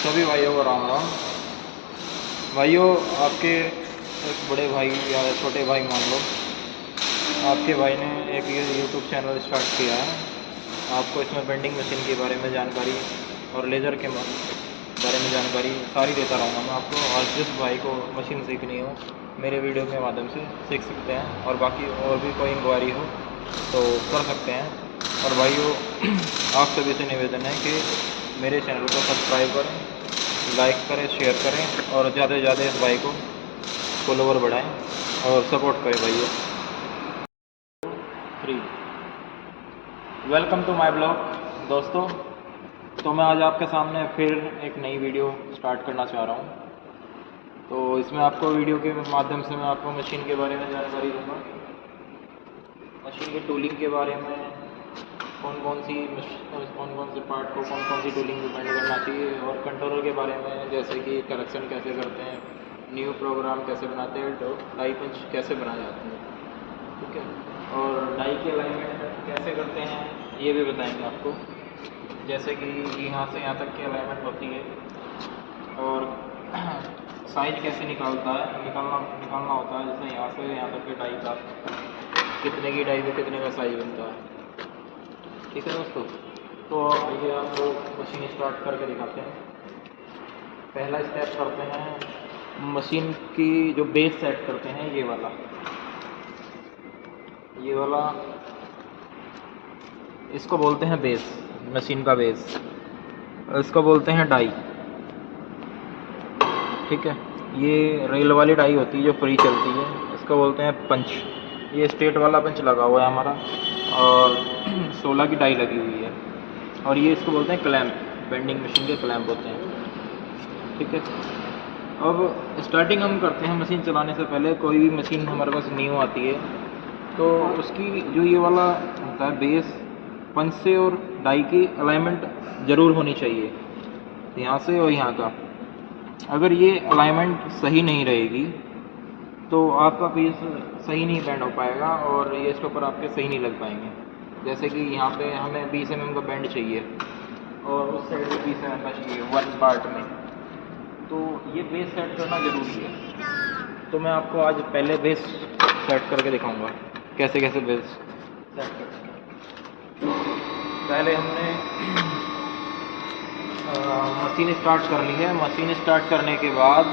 सभी भाइयों को राम राम। भाइयों, आपके एक बड़े भाई या छोटे भाई मान लो, आपके भाई ने एक यूट्यूब चैनल स्टार्ट किया है। आपको इसमें बेंडिंग मशीन के बारे में जानकारी और लेज़र के बारे में जानकारी सारी देता रहूँगा मैं आपको। और जिस भाई को मशीन सीखनी हो मेरे वीडियो के माध्यम से सीख सकते हैं, और बाकी और भी कोई इंक्वायरी हो तो कर सकते हैं। और भाइयों, आप सभी से निवेदन है कि मेरे चैनल को सब्सक्राइब करें, लाइक करें, शेयर करें और ज़्यादा से ज़्यादा इस भाई को फॉलोवर बढ़ाएं और सपोर्ट करें भाइयों। 3 वेलकम टू माय ब्लॉग दोस्तों। तो मैं आज आपके सामने फिर एक नई वीडियो स्टार्ट करना चाह रहा हूँ। तो इसमें आपको वीडियो के माध्यम से मैं आपको मशीन के बारे में जानकारी दूँगा, मशीन की टूलिंग के बारे में, कौन कौन से पार्ट को कौन सी टूलिंग में बेंड करना चाहिए, और कंट्रोलर के बारे में, जैसे कि करेक्शन कैसे करते हैं, न्यू प्रोग्राम कैसे बनाते हैं, डाई पंच कैसे बनाए जाते हैं, ठीक है, और डाई के अलाइनमेंट कैसे करते हैं ये भी बताएंगे आपको। जैसे कि यहाँ से यहाँ तक की अलाइनमेंट होती है, और साइज कैसे निकालना होता है। जैसे यहाँ से यहाँ तक के डाई का कितने की डाई पे कितने का साइज बनता है, ठीक है दोस्तों। तो आइए आपको मशीन स्टार्ट करके दिखाते हैं। पहला स्टेप करते हैं मशीन की जो बेस सेट करते हैं, ये वाला इसको बोलते हैं बेस, मशीन का बेस। इसको बोलते हैं डाई, ठीक है। ये रेल वाली डाई होती है जो फ्री चलती है, इसको बोलते हैं पंच। ये स्ट्रेट वाला पंच लगा हुआ है हमारा, और 16 की डाई लगी हुई है। और ये इसको बोलते हैं क्लैंप, बेंडिंग मशीन के क्लैंप होते हैं, ठीक है। अब स्टार्टिंग हम करते हैं मशीन चलाने से पहले। कोई भी मशीन हमारे पास न्यू आती है तो उसकी जो ये वाला होता है बेस, पंच से और डाई की अलाइनमेंट ज़रूर होनी चाहिए, यहाँ से और यहाँ का। अगर ये अलाइनमेंट सही नहीं रहेगी तो आपका पीस सही नहीं बैंड हो पाएगा, और ये इसके ऊपर आपके सही नहीं लग पाएंगे। जैसे कि यहाँ पे हमें 20 mm का बैंड चाहिए और उस साइड पे 20 mm का चाहिए वन पार्ट में, तो ये बेस सेट करना ज़रूरी है। तो मैं आपको आज पहले बेस सेट करके दिखाऊंगा कैसे कैसे बेस सेट करते हैं। पहले हमने मशीन स्टार्ट कर ली है। मशीन स्टार्ट करने के बाद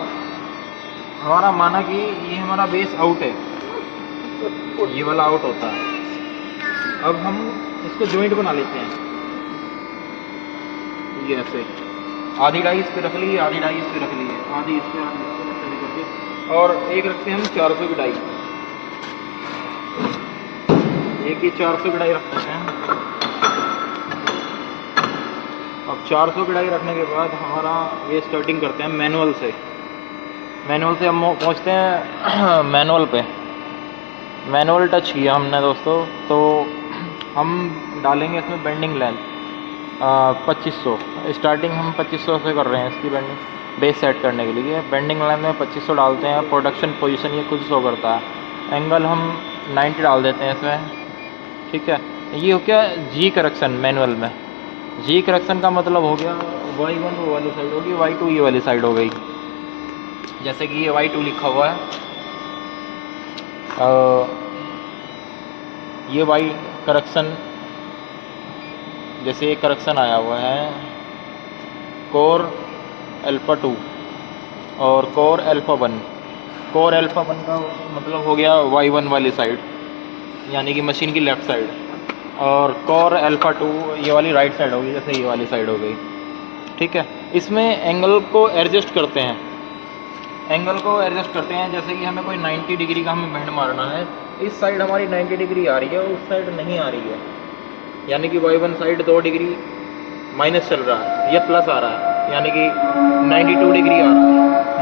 हमारा माना कि ये हमारा बेस आउट है, ये वाला आउट होता है। अब हम इसको जॉइंट बना लेते हैं, ये ऐसे आधी डाई इस पे रख ली, आधी डाई इस पे रख ली है, आधी इस पे, आधी इस पे ऐसे करके, और एक रखते हैं हम 400 की डाई, एक ही 400 की डाई रखते हैं। अब 400 की डाई रखने के बाद हमारा ये स्टार्टिंग करते हैं मैनुअल से हम पहुँचते हैं मैनुअल पे। मैनुअल टच किया हमने दोस्तों, तो हम डालेंगे इसमें बेंडिंग लेंथ 2500। स्टार्टिंग हम 2500 से कर रहे हैं इसकी बेंडिंग बेस सेट करने के लिए। बेंडिंग लेंथ में 2500 डालते हैं। प्रोडक्शन पोजीशन ये खुद शो करता है। एंगल हम 90 डाल देते हैं इसमें, ठीक है। ये हो गया जी करेक्शन मैनुअल में। जी करेक्शन का मतलब हो गया Y1 वो वाली साइड होगी, Y2 ये वाली साइड हो गई। जैसे कि ये Y2 लिखा हुआ है, ये Y करेक्शन, जैसे ये करेक्शन आया हुआ है कोर अल्फ़ा 2 और कोर अल्फ़ा 1। कोर अल्फ़ा 1 का मतलब हो गया Y1 वाली साइड, यानी कि मशीन की लेफ़्ट साइड, और कोर अल्फ़ा 2 ये वाली राइट साइड होगी, जैसे ये वाली साइड हो गई, ठीक है। इसमें एंगल को एडजस्ट करते हैं, जैसे कि हमें कोई 90 डिग्री का हमें बैंड मारना है। इस साइड हमारी 90 डिग्री आ रही है, उस साइड नहीं आ रही है, यानी कि Y1 साइड 2 डिग्री माइनस चल रहा है, ये प्लस आ रहा है, यानी कि 92 डिग्री आ रहा है।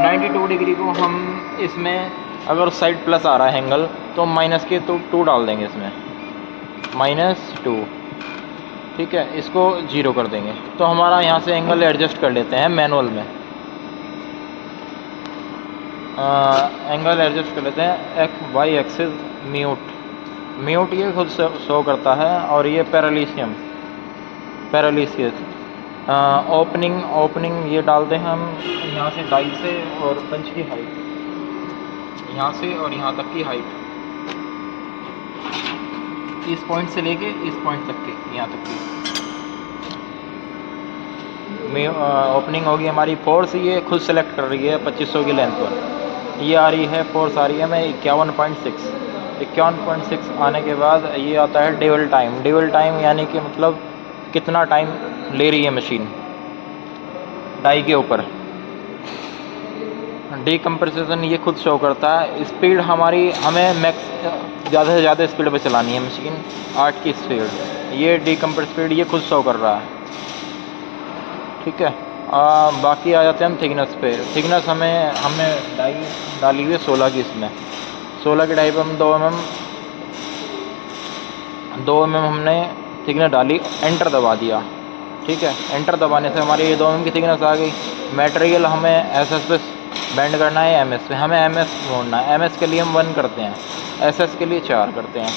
92 डिग्री को हम इसमें, अगर उस साइड प्लस आ रहा है एंगल, तो माइनस के तो 2 डाल देंगे इसमें, -2, ठीक है। इसको 0 कर देंगे, तो हमारा यहाँ से एंगल एडजस्ट कर लेते हैं मैनुअल में। एंगल एडजस्ट कर लेते हैं Y एक्सिस म्यूट ये खुद शो करता है, और ये पैरालिसियस ओपनिंग ये डालते हैं हम यहाँ से डाई से, और पंच की हाइट यहाँ से और यहाँ तक की हाइट, इस पॉइंट से लेके इस पॉइंट तक की, यहाँ तक की ओपनिंग होगी हमारी। फोर्स ये खुद सेलेक्ट कर रही है 2500 की लेंथ पर। ये आ रही है फोर्स आ रही है हमें 51.6 आने के बाद ये आता है ड्यूल टाइम यानी कि मतलब कितना टाइम ले रही है मशीन डाई के ऊपर। डीकम्प्रेशन ये खुद शो करता है। स्पीड हमारी हमें मैक्स ज़्यादा से ज़्यादा स्पीड पे चलानी है मशीन, 8 की स्पीड। ये डीकम्प्रेस स्पीड ये खुद शो कर रहा है, ठीक है। बाकी आ जाते हैं हम थिकनेस पे। थिकनेस हमने डाई डाली हुई है 16 की, इसमें 16 की डाई पे हम 2 mm हमने थिकनेस डाली, एंटर दबा दिया, ठीक है। एंटर दबाने से हमारी ये 2 mm की थिकनेस आ गई। मटेरियल हमें SS पे बेंड करना है, MS पे हमें MS मोड़ना है। MS के लिए हम 1 करते हैं, SS के लिए 4 करते हैं।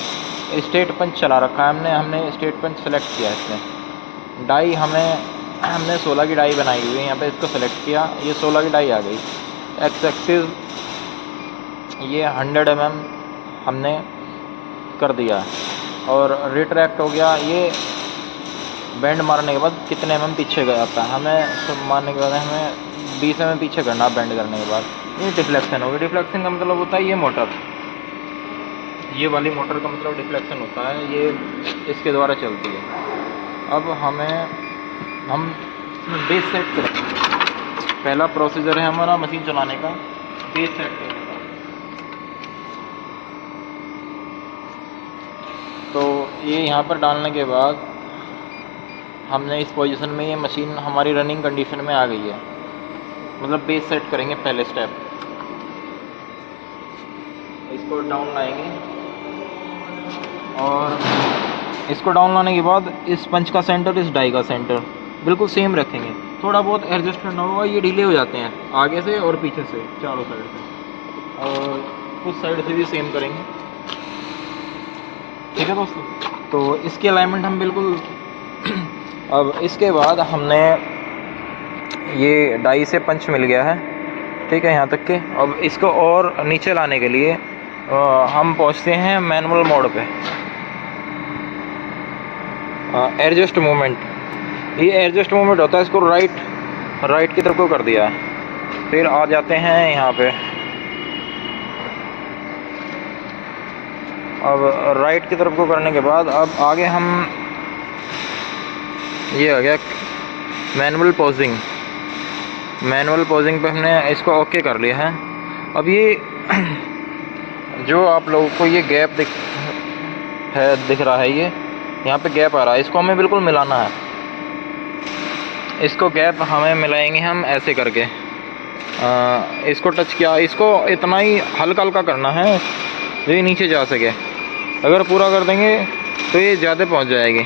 स्टेट पंच चला रखा है हमने स्टेट पंच सेलेक्ट किया है इसमें। डाई हमने 16 की डाई बनाई हुई है, यहाँ पे इसको सेलेक्ट किया, ये 16 की डाई आ गई। एक्स एक्सिस ये 100 mm हमने कर दिया, और रिट्रैक्ट हो गया। ये बेंड मारने के बाद कितने mm पीछे गया था हमें सब मारने के बाद हमें 20 mm पीछे करना बेंड करने के बाद। ये डिफ्लेक्शन होगी। डिफ्लेक्शन का मतलब होता है ये मोटर, ये वाली मोटर का मतलब डिफ्लेक्शन होता है, ये इसके द्वारा चलती है। अब हम बेस सेट करें। पहला प्रोसीजर है हमारा मशीन चलाने का, बेस सेट करने का। तो ये यहाँ पर डालने के बाद हमने इस पोजीशन में, ये मशीन हमारी रनिंग कंडीशन में आ गई है, मतलब बेस सेट करेंगे पहले स्टेप। इसको डाउन लाएंगे, और इसको डाउन लाने के बाद इस पंच का सेंटर, इस डाई का सेंटर बिल्कुल सेम रखेंगे। थोड़ा बहुत एडजस्ट करना होगा, ये ढीले हो जाते हैं आगे से और पीछे से, चारों साइड से, और उस साइड से भी सेम करेंगे, ठीक है दोस्तों। तो इसकी अलाइनमेंट हम बिल्कुल अब इसके बाद हमने ये डाई से पंच मिल गया है, ठीक है, यहाँ तक के। अब इसको और नीचे लाने के लिए हम पहुँचते हैं मैनुअल मोड पे। एडजस्ट मूवमेंट, ये एडजस्ट मूवमेंट होता है, इसको राइट की तरफ को कर दिया है। फिर आ जाते हैं यहाँ पे, अब राइट की तरफ को करने के बाद अब आगे हम, ये आ गया मैनुअल पोजिंग पे हमने इसको ओके कर लिया है। अब ये जो आप लोगों को ये गैप दिख रहा है, ये यहाँ पे गैप आ रहा है, इसको हमें बिल्कुल मिलाना है। इसको गैप हमें मिलाएंगे हम ऐसे करके, इसको टच किया, इसको इतना ही हल्का हल्का करना है जो ये नीचे जा सके। अगर पूरा कर देंगे तो ये ज़्यादा पहुँच जाएगी।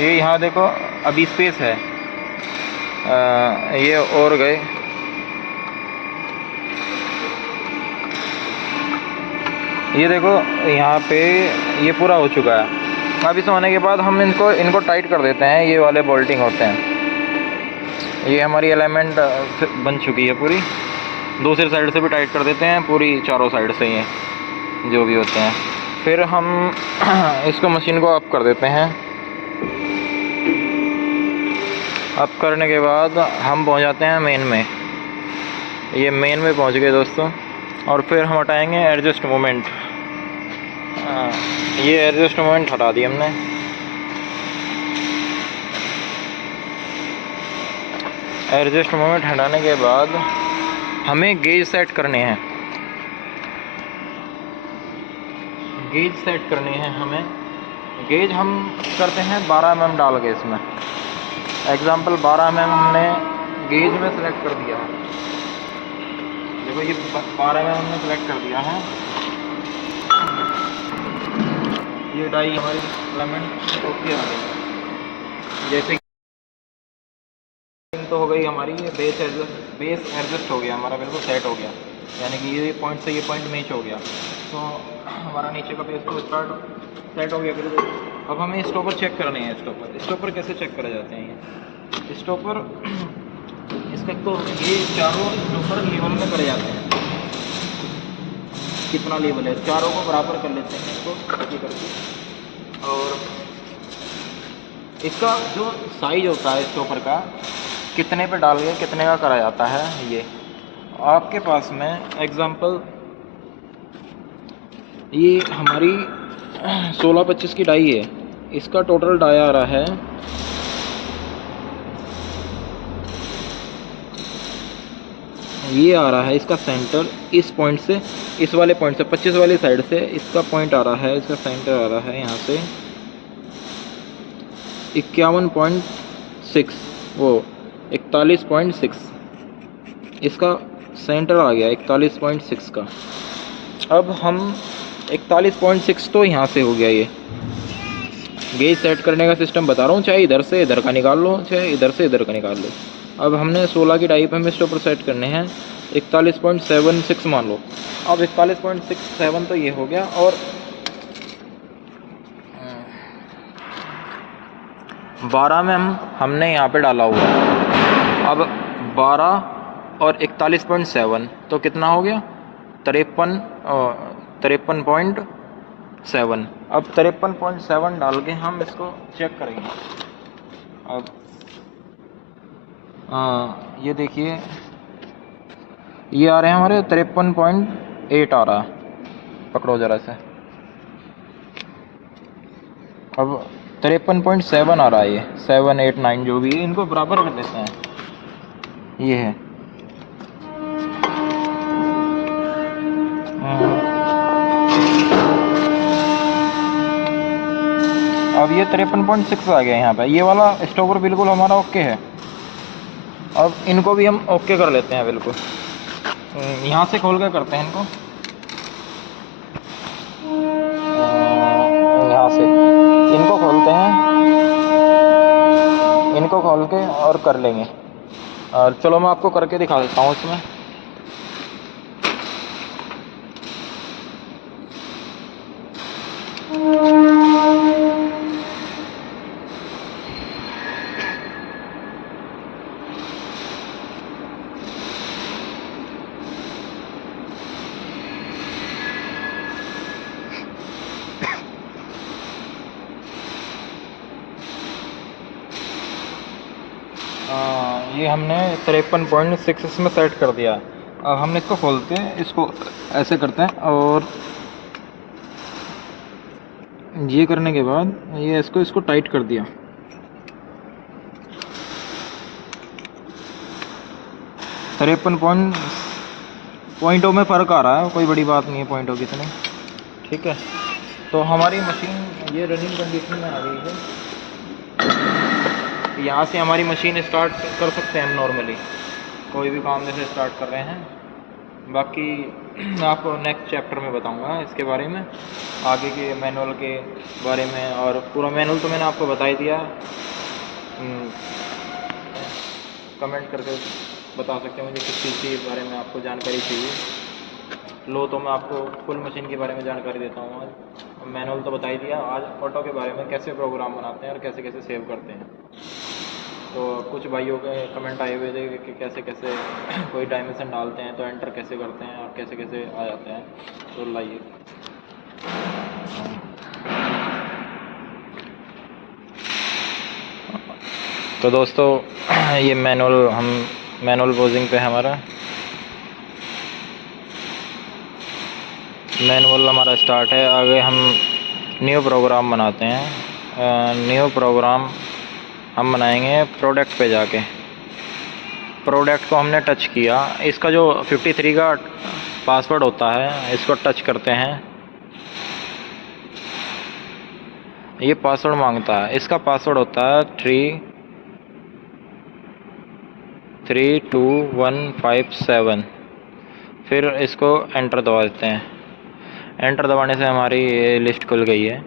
ये यहाँ देखो अभी स्पेस है, ये और गए, ये देखो यहाँ पे ये पूरा हो चुका है। अब इस होने के बाद हम इनको टाइट कर देते हैं, ये वाले बोल्टिंग होते हैं। ये हमारी अलाइनमेंट बन चुकी है पूरी, दूसरी साइड से भी टाइट कर देते हैं, पूरी चारों साइड से ये जो भी होते हैं। फिर हम इसको मशीन को अप कर देते हैं। अप करने के बाद हम पहुंच जाते हैं मेन में, ये मेन में पहुंच गए दोस्तों। और फिर हम हटाएंगे एडजस्ट मूवमेंट, ये एडजस्ट मूवमेंट हटा दी हमने। एडजस्ट मूवमेंट हटाने के बाद हमें गेज सेट करने हैं, हमें गेज हम करते हैं 12 mm डाल के इसमें। एग्जांपल 12 mm हमने गेज में सेलेक्ट कर दिया है, देखो ये 12 mm हमने सेलेक्ट कर दिया है। ये डाई हमारी अलाइनमेंट ओके आ गई, जैसे तो हो गई हमारी, ये बेस एडजस्ट हो गया हमारा, बिल्कुल सेट हो गया, यानी कि ये पॉइंट से ये पॉइंट मैच हो गया। तो हमारा नीचे का बेस तो स्टार्ट सेट हो गया बिल्कुल। अब हमें स्टॉपर चेक करने हैं। स्टॉपर कैसे चेक करे जाते हैं? ये स्टॉपर इसका तो ये चारों स्टॉपर लेवल में करे जाते हैं। कितना लेवल है, चारों को बराबर कर लेते हैं इसको करके। और इसका जो साइज होता है स्टॉपर का, कितने पे डाल के कितने का करा जाता है, ये आपके पास में एग्जांपल, ये हमारी 16-25 की डाई है। इसका टोटल डाई आ रहा है, ये आ रहा है इसका सेंटर, इस पॉइंट से, इस वाले पॉइंट से 25 वाली साइड से इसका पॉइंट आ रहा है, इसका सेंटर आ रहा है यहाँ से 51.6, वो 41.6, इसका सेंटर आ गया 41.6 का। अब हम 41.6 तो यहाँ से हो गया। ये गेज सेट करने का सिस्टम बता रहा हूँ, चाहे इधर से इधर का निकाल लो, चाहे इधर से इधर का निकाल लो। अब हमने 16 की डाई पे हमें स्टॉपर सेट करने हैं 41.76 मान लो। अब 41.67 तो ये हो गया, और 12 में हमने यहाँ पे डाला हुआ है। अब 12 और 41.7 तो कितना हो गया? 53.7। अब 53.7 डाल के हम इसको चेक करेंगे। अब ये देखिए, ये आ रहे हैं हमारे 53.8 आ रहा है, पकड़ो ज़रा से। अब 53.7 आ रहा है, ये 7, 8, 9 जो भी है, इनको बराबर कर देते हैं। ये है अब ये 53.6 आ गया यहाँ पे। ये वाला स्टॉपर बिल्कुल हमारा ओके है। अब इनको भी हम ओके कर लेते हैं बिल्कुल। यहाँ से खोल के करते हैं इनको, यहाँ से इनको खोलते हैं, इनको खोल के और कर लेंगे। और चलो मैं आपको करके दिखा देता हूँ इसमें। ये हमने 53.6 इसमें सेट कर दिया। अब हमने इसको खोलते हैं, इसको ऐसे करते हैं, और ये करने के बाद ये इसको टाइट कर दिया। पॉइंटों में फ़र्क आ रहा है, कोई बड़ी बात नहीं है पॉइंटों की इतनी, ठीक है। तो हमारी मशीन ये रनिंग कंडीशन में आ गई है। यहाँ से हमारी मशीन स्टार्ट कर सकते हैं हम नॉर्मली, कोई भी काम जैसे स्टार्ट कर रहे हैं। बाकी मैं आपको नेक्स्ट चैप्टर में बताऊंगा इसके बारे में, आगे के मैनुअल के बारे में। और पूरा मैनुअल तो मैंने आपको बता ही दिया। कमेंट करके बता सकते हैं मुझे किस चीज़ के बारे में आपको जानकारी चाहिए। लो तो मैं आपको फुल मशीन के बारे में जानकारी देता हूँ। आज मैनुअल तो बता ही दिया, आज ऑटो के बारे में कैसे प्रोग्राम बनाते हैं और कैसे कैसे सेव करते हैं। तो कुछ भाइयों के कमेंट आए हुए थे कि कैसे कैसे कोई डायमेंशन डालते हैं तो एंटर कैसे करते हैं और कैसे कैसे आ जाते हैं। तो लाइए, तो दोस्तों ये मैनुअल पोजिंग पे हमारा मैनुअल हमारा स्टार्ट है। आगे हम न्यू प्रोग्राम बनाते हैं। न्यू प्रोग्राम हम बनाएंगे प्रोडक्ट पे जाके। प्रोडक्ट को हमने टच किया, इसका जो 53 का पासवर्ड होता है इसको टच करते हैं। ये पासवर्ड मांगता है, इसका पासवर्ड होता है 32157। फिर इसको एंटर दबा देते हैं। एंटर दबाने से हमारी ये लिस्ट खुल गई है।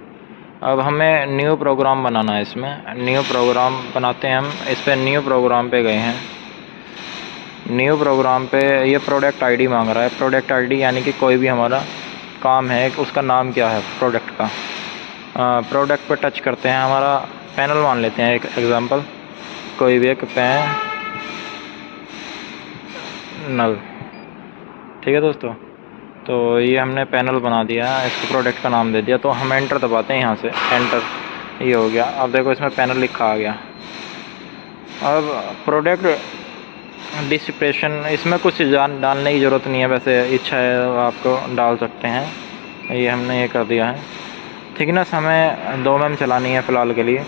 अब हमें न्यू प्रोग्राम बनाना है। इसमें न्यू प्रोग्राम बनाते हैं हम। इस पर न्यू प्रोग्राम पे गए हैं। न्यू प्रोग्राम पे ये प्रोडक्ट आईडी मांग रहा है। प्रोडक्ट आईडी यानी कि कोई भी हमारा काम है उसका नाम क्या है प्रोडक्ट का। प्रोडक्ट पर टच करते हैं, हमारा पैनल मान लेते हैं एक एग्जांपल, कोई भी एक पैनल, ठीक है दोस्तों। तो ये हमने पैनल बना दिया, इसको प्रोडक्ट का नाम दे दिया। तो हम एंटर दबाते हैं यहाँ से, एंटर, ये हो गया। अब देखो इसमें पैनल लिखा आ गया। अब प्रोडक्ट डिस्क्रिप्शन, इसमें कुछ डालने की ज़रूरत नहीं है, वैसे इच्छा है आपको डाल सकते हैं। ये हमने ये कर दिया है। थिकनेस हमें 2 mm चलानी है फ़िलहाल के लिए।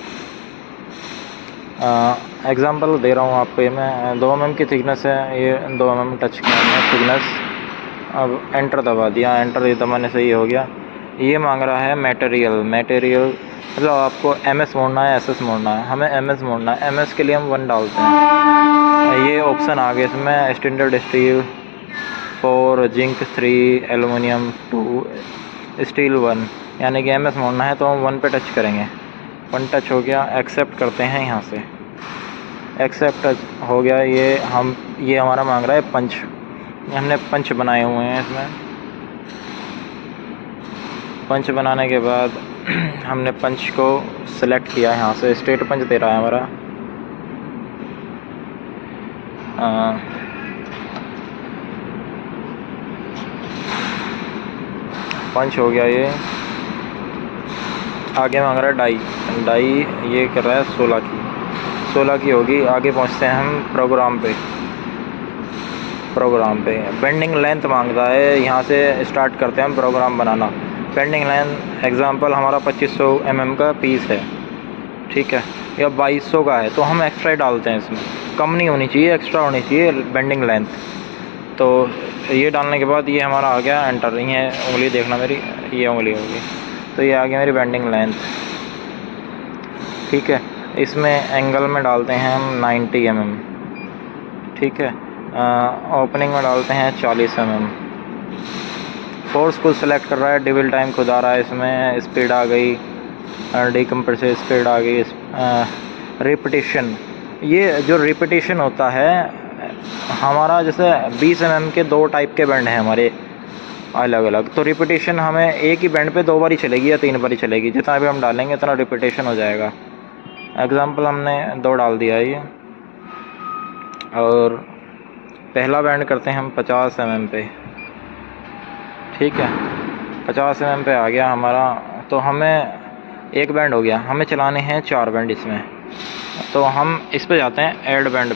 एग्ज़ाम्पल दे रहा हूँ आपको, ये मैं 2 mm की थिकनेस है, ये 2 mm टच किया हमने थिकनेस। अब एंटर दबा दिया, एंटर दबाने से ये हो गया। ये मांग रहा है मटेरियल मतलब आपको MS मोड़ना है, SS मोड़ना है। हमें MS मोड़ना है। MS के लिए हम 1 डालते हैं। ये ऑप्शन आ गया इसमें, standard steel 4, zinc 3, aluminium 2, steel 1, यानी कि MS मोड़ना है तो हम 1 पे टच करेंगे। 1 टच हो गया, एक्सेप्ट करते हैं यहाँ से। एक्सेप्ट टच हो गया। ये हमारा मांग रहा है पंच। हमने पंच बनाए हुए हैं इसमें। पंच बनाने के बाद हमने पंच को सिलेक्ट किया यहाँ से, स्ट्रेट पंच दे रहा है हमारा। पंच हो गया। ये आगे मांग रहा है डाई, ये कर रहा है 16 की होगी। आगे पहुँचते हैं हम प्रोग्राम पे बेंडिंग लेंथ मांगता है। यहाँ से स्टार्ट करते हैं हम प्रोग्राम बनाना। बेंडिंग लेंथ एग्जांपल हमारा 2500 mm का पीस है, ठीक है, या 2200 का है, तो हम एक्स्ट्रा डालते हैं इसमें। कम नहीं होनी चाहिए, एक्स्ट्रा होनी चाहिए बेंडिंग लेंथ। तो ये डालने के बाद ये हमारा आ गया एंटर। ये उंगली देखना मेरी, ये उंगली होगी, तो ये आ गया मेरी बेंडिंग लेंथ, ठीक है। इसमें एंगल में डालते हैं हम 90 mm, ठीक है। ओपनिंग में डालते हैं 40 mm। फोर्स को सिलेक्ट कर रहा है, डिविल टाइम खुद आ रहा है इसमें, स्पीड आ गई, डिकम्प्रेसिव स्पीड आ गई, रिपीटिशन। ये जो रिपीटिशन होता है हमारा, जैसे 20 mm के 2 टाइप के बैंड हैं हमारे अलग अलग, तो रिपीटिशन हमें एक ही बैंड पे 2 बार ही चलेगी या 3 बार ही चलेगी। जितना भी हम डालेंगे उतना रिपीटिशन हो जाएगा। एग्जांपल हमने 2 डाल दिया है ये। और पहला बैंड करते हैं हम 50 mm पे, ठीक है। 50 mm पे आ गया हमारा। तो हमें एक बैंड हो गया, हमें चलाने हैं 4 बैंड इसमें। तो हम इस पे जाते हैं ऐड बैंड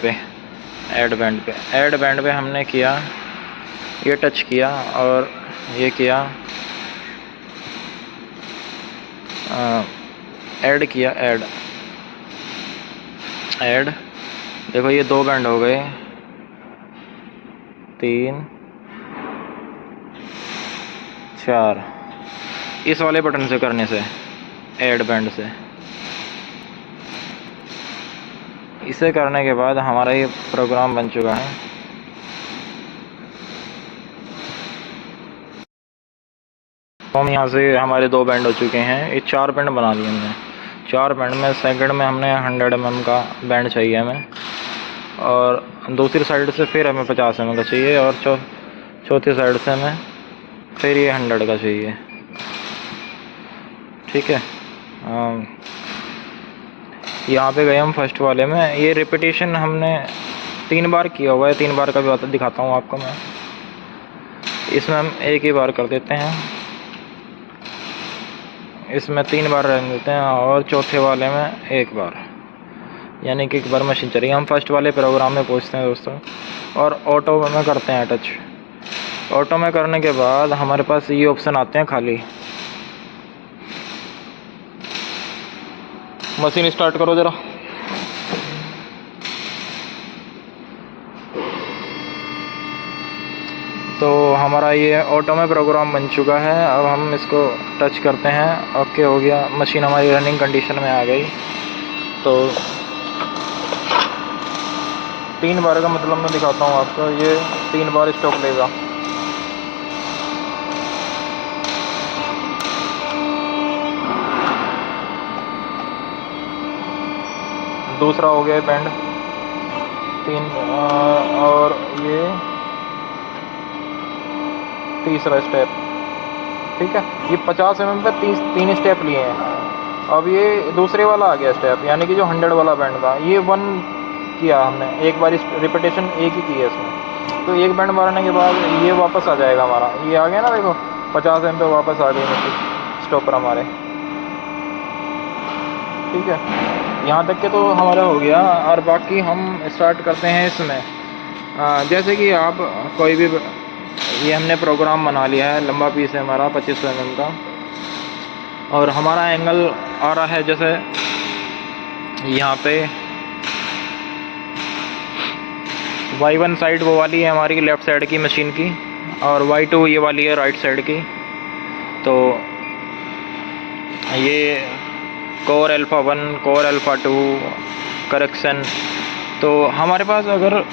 पे हमने किया, ये टच किया और ये किया, ऐड किया, ऐड। देखो ये 2 बैंड हो गए, 3, 4, इस वाले बटन से करने से, ऐड बैंड से। इसे करने के बाद हमारा ये प्रोग्राम बन चुका है। तो हम यहाँ से हमारे 2 बैंड हो चुके हैं, ये 4 बैंड बना लिए हमने। 4 बैंड में सेकंड में हमने 100 mm का बैंड चाहिए हमें, और दूसरी साइड से फिर हमें 50 mm का चाहिए, और चौथी साइड से हमें फिर ये 100 का चाहिए, ठीक है। यहाँ पे गए हम फर्स्ट वाले में। ये रिपीटिशन हमने 3 बार किया हुआ है, 3 बार का भी दिखाता हूँ आपको मैं। इसमें हम एक ही बार कर देते हैं, इसमें 3 बार रहने देते हैं, और चौथे वाले में 1 बार, यानी कि 1 बार मशीन चलेगी। हम फर्स्ट वाले प्रोग्राम में पहुँचते हैं दोस्तों, और ऑटो में करते हैं टच। ऑटो में करने के बाद हमारे पास ये ऑप्शन आते हैं खाली। मशीन स्टार्ट करो ज़रा। तो हमारा ये ऑटो में प्रोग्राम बन चुका है। अब हम इसको टच करते हैं, ओके हो गया। मशीन हमारी रनिंग कंडीशन में आ गई। तो 3 बार का मतलब मैं दिखाता हूँ आपको, ये 3 बार स्टॉक लेगा। दूसरा हो गया बैंड 3, और ये तीसरा स्टेप, ठीक है। ये 50 mm पे 3 स्टेप लिए हैं। अब ये दूसरे वाला आ गया स्टेप, यानी कि जो 100 वाला बैंड था, ये 1 किया हमने, एक बार रिपीटेशन एक ही की है इसमें। तो एक बैंड मारने के बाद ये वापस आ जाएगा हमारा, ये आ गया ना, देखो 50 एम पे वापस आ गई मिक्सी स्टॉपर हमारे। ठीक है, यहाँ तक के तो हमारा हो गया। और बाकी हम स्टार्ट करते हैं इसमें। जैसे कि आप कोई भी, ये हमने प्रोग्राम बना लिया है, लंबा पीस है हमारा 2500 mm का, और हमारा एंगल आ रहा है जैसे यहाँ पे Y1 साइड वो वाली है हमारी लेफ़्ट साइड की मशीन की, और Y2 ये वाली है राइट साइड की। तो ये core alpha 1, core alpha 2, correction. तो हमारे पास अगर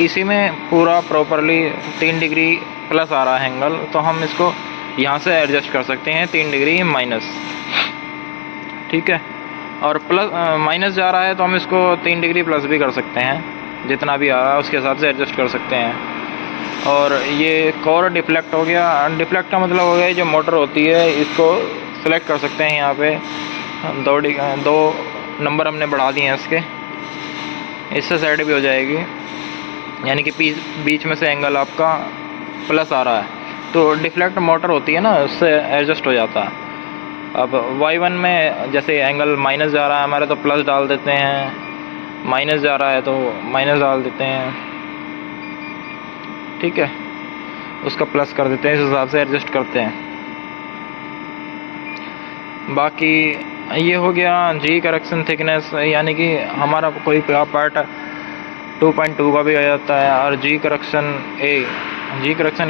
इसी में पूरा प्रॉपरली 3 डिग्री प्लस आ रहा है एंगल, तो हम इसको यहाँ से एडजस्ट कर सकते हैं 3 डिग्री माइनस। ठीक है, और प्लस माइनस जा रहा है तो हम इसको 3 डिग्री प्लस भी कर सकते हैं, जितना भी आ रहा है उसके हिसाब से एडजस्ट कर सकते हैं। और ये कोर डिफ्लेक्ट हो गया। डिफ्लेक्ट का मतलब हो गया जो मोटर होती है, इसको सेलेक्ट कर सकते हैं। यहाँ पे 2 नंबर हमने बढ़ा दिए हैं इसके, इससे साइड भी हो जाएगी, यानी कि बीच में से एंगल आपका प्लस आ रहा है, तो डिफ्लेक्ट मोटर होती है ना, उससे एडजस्ट हो जाता है। अब Y1 में जैसे एंगल माइनस जा रहा है हमारे, तो प्लस डाल देते हैं, माइनस जा रहा है तो माइनस डाल देते हैं। ठीक है, उसका प्लस कर देते हैं, इस हिसाब से एडजस्ट करते हैं। बाकी ये हो गया जी करेक्शन थिकनेस, यानी कि हमारा कोई पार्ट 2.2 का भी आ जाता है। और जी करेक्शन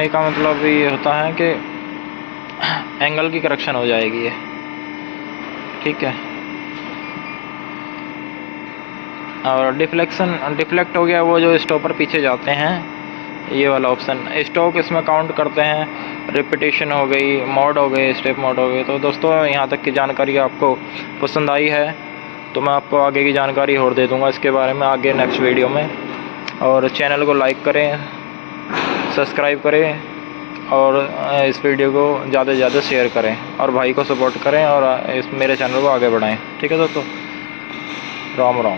ए का मतलब ये होता है कि एंगल की करेक्शन हो जाएगी ये। ठीक है, और डिफ्लेक्ट हो गया वो जो स्टॉपर पीछे जाते हैं, ये वाला ऑप्शन। स्टॉक इसमें काउंट करते हैं, रिपीटेशन हो गई, मोड हो गए, स्टेप मोड हो गए। तो दोस्तों यहाँ तक की जानकारी आपको पसंद आई है तो मैं आपको आगे की जानकारी और दे दूँगा इसके बारे में आगे नेक्स्ट वीडियो में। और चैनल को लाइक करें, सब्सक्राइब करें, और इस वीडियो को ज़्यादा से ज़्यादा शेयर करें, और भाई को सपोर्ट करें, और इस मेरे चैनल को आगे बढ़ाएं। ठीक है दोस्तों, राम राम।